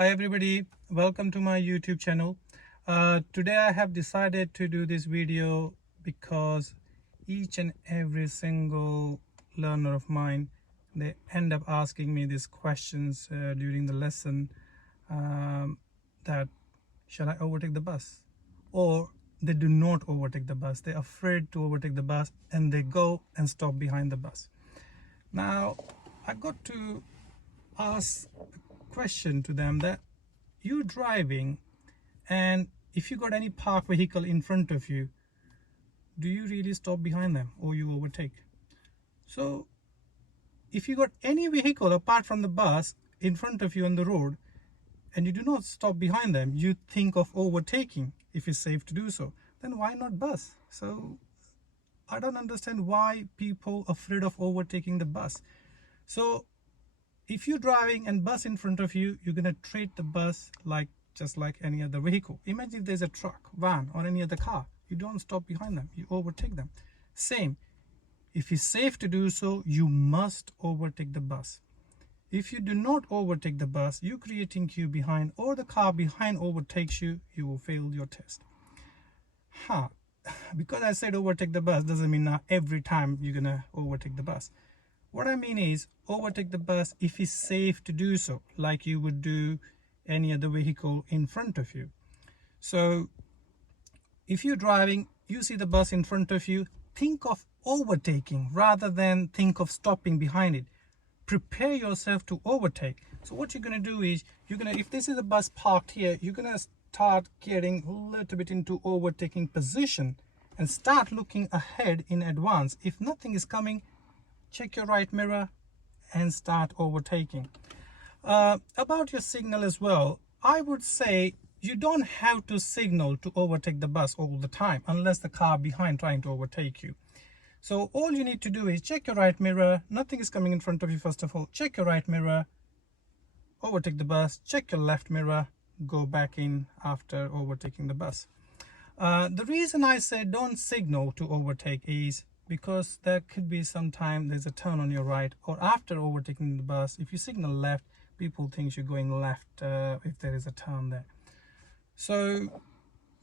Hi everybody, welcome to my YouTube channel. Today I have decided to do this video because each and every single learner of mine, they end up asking me these questions during the lesson, that shall I overtake the bus, or they do not overtake the bus. They're afraid to overtake the bus and they go and stop behind the bus. Now I got to ask a question to them, that you driving, and if you got any parked vehicle in front of you, do you really stop behind them or you overtake? So if you got any vehicle apart from the bus in front of you on the road and you do not stop behind them, you think of overtaking if it's safe to do so, then why not bus? So I don't understand why people are afraid of overtaking the bus. So if you're driving and bus in front of you, you're gonna treat the bus just like any other vehicle. Imagine if there's a truck, van, or any other car. You don't stop behind them, you overtake them. Same, if it's safe to do so, you must overtake the bus. If you do not overtake the bus, you're creating queue behind, or the car behind overtakes you, you will fail your test. Because I said overtake the bus doesn't mean now every time you're gonna overtake the bus. What I mean is overtake the bus if it's safe to do so, like you would do any other vehicle in front of you. So if you're driving, you see the bus in front of you, think of overtaking rather than think of stopping behind it. Prepare yourself to overtake. So what you're going to do is, if this is a bus parked here, you're going to start getting a little bit into overtaking position and start looking ahead in advance. If nothing is coming, check your right mirror and start overtaking. About your signal as well, I would say you don't have to signal to overtake the bus all the time unless the car behind trying to overtake you. So all you need to do is check your right mirror. Nothing is coming in front of you. First of all, check your right mirror, overtake the bus, check your left mirror, go back in after overtaking the bus. The reason I say don't signal to overtake is because there could be some time there's a turn on your right, or after overtaking the bus, if you signal left, people think you're going left if there is a turn there. So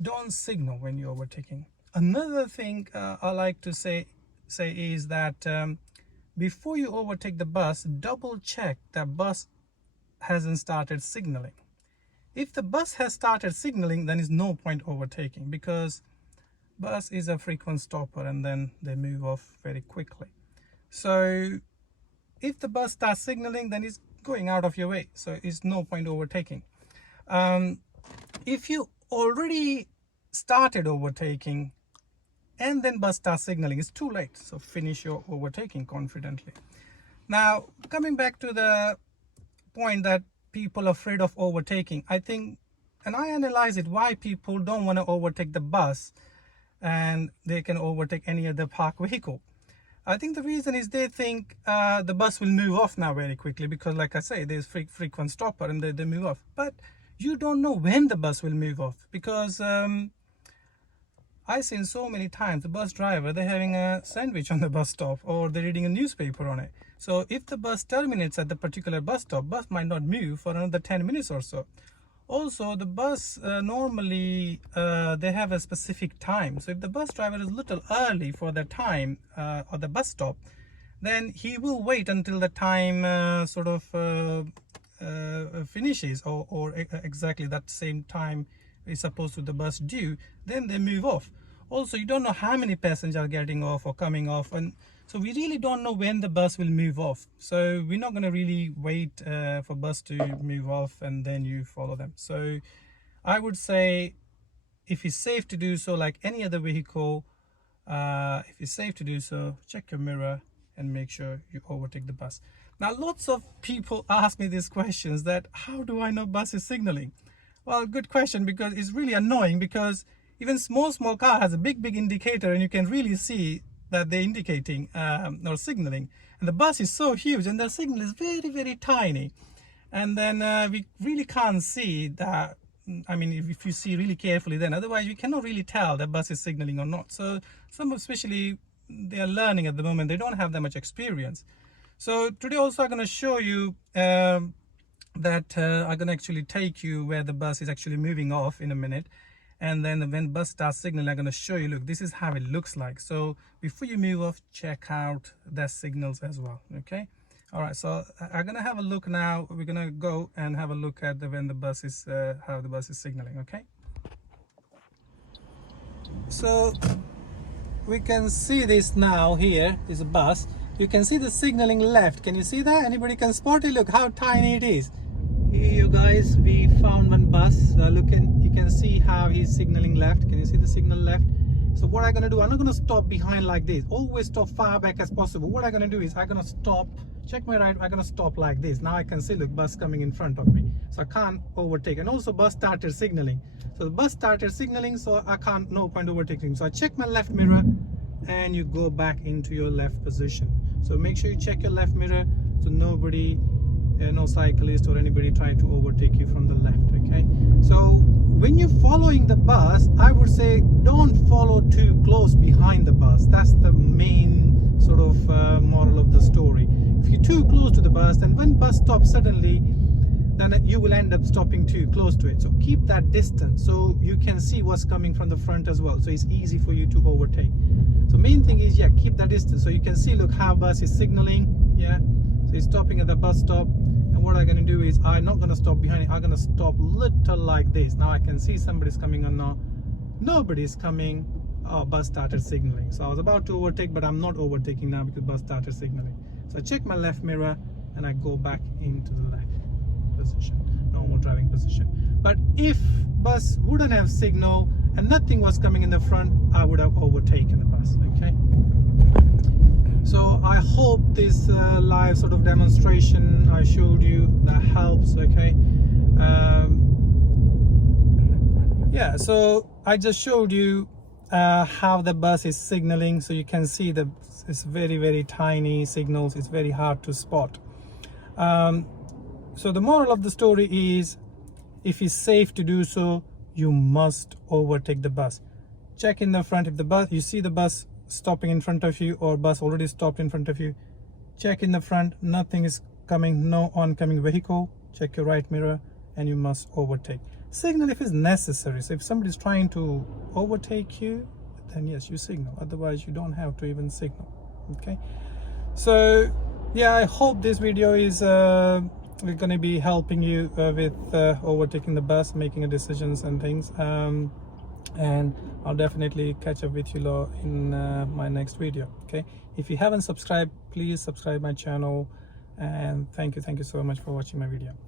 don't signal when you're overtaking. Another thing I like to say is that before you overtake the bus, double check that bus hasn't started signaling. If the bus has started signaling, then there's no point overtaking, because bus is a frequent stopper and then they move off very quickly. So if the bus starts signaling, then it's going out of your way, so it's no point overtaking. If you already started overtaking and then bus starts signaling, it's too late, so finish your overtaking confidently. Now coming back to the point that people are afraid of overtaking, I think, and I analyze it, why people don't want to overtake the bus and they can overtake any other parked vehicle. I think the reason is they think the bus will move off now very quickly, because like I say, there's frequent stopper and they move off. But you don't know when the bus will move off, because I've seen so many times the bus driver, they're having a sandwich on the bus stop, or they're reading a newspaper on it. So if the bus terminates at the particular bus stop, bus might not move for another 10 minutes or so. Also, the bus normally they have a specific time. So if the bus driver is a little early for the time or the bus stop, then he will wait until the time finishes, or exactly that same time is supposed to the bus due, then they move off. Also, you don't know how many passengers are getting off or coming off, and so we really don't know when the bus will move off. So we're not going to really wait for bus to move off and then you follow them. So I would say, if it's safe to do so, like any other vehicle, if it's safe to do so, check your mirror and make sure you overtake the bus. Now lots of people ask me these questions, that how do I know bus is signaling? Well, good question, because it's really annoying, because even small car has a big indicator and you can really see that they're indicating or signaling, and the bus is so huge and the signal is very tiny, and then we really can't see that. I mean, if you see really carefully, then otherwise you cannot really tell the bus is signaling or not. So some, especially they are learning at the moment, they don't have that much experience. So today also I'm going to show you that I'm gonna actually take you where the bus is actually moving off in a minute, and then when the bus starts signaling, I'm gonna show you, look, this is how it looks like. So before you move off, check out the signals as well. Okay, all right, so I'm gonna have a look now. We're gonna go and have a look at when the bus is how the bus is signaling. Okay, so we can see this now. Here is a bus. You can see the signaling left. Can you see that? Anybody can spot it? Look how tiny it is. Here you guys, we found one bus. You can see how he's signaling left. Can you see the signal left? So what I'm gonna do, I'm not gonna stop behind like this. Always stop far back as possible. What I'm gonna do is I'm gonna stop, check my right, I'm gonna stop like this. Now I can see, look, bus coming in front of me. So I can't overtake. And also bus started signaling. So the bus started signaling, so I can't, no point overtaking. So I check my left mirror and you go back into your left position. So make sure you check your left mirror so nobody, no cyclist or anybody trying to overtake you from the left. Okay, so when you're following the bus, I would say don't follow too close behind the bus. That's the main sort of moral of the story. If you're too close to the bus, then when bus stops suddenly, then you will end up stopping too close to it. So keep that distance so you can see what's coming from the front as well, so it's easy for you to overtake. So main thing is, yeah, keep that distance so you can see, look how bus is signaling. Yeah, so he's stopping at the bus stop, and what I'm going to do is I'm not going to stop behind it. I'm going to stop little like this. Now I can see somebody's coming on. Now nobody's coming. Oh, bus started signaling. So I was about to overtake, but I'm not overtaking now because bus started signaling. So I check my left mirror and I go back into the left position, normal driving position. But if bus wouldn't have signal and nothing was coming in the front, I would have overtaken the bus. Okay, so I hope this live sort of demonstration I showed you that helps. Okay, yeah, so I just showed you how the bus is signaling. So you can see that it's very tiny signals. It's very hard to spot. So the moral of the story is, if it's safe to do so, you must overtake the bus. Check in the front. If the bus, you see the bus stopping in front of you or bus already stopped in front of you, check in the front, nothing is coming, no oncoming vehicle. Check your right mirror and you must overtake. Signal if it's necessary. So if somebody's trying to overtake you, then yes, you signal. Otherwise you don't have to even signal. Okay, so yeah, I hope this video is we're going to be helping you with overtaking the bus, making decisions and things, and I'll definitely catch up with you in my next video. Okay, if you haven't subscribed, please subscribe my channel, and thank you so much for watching my video.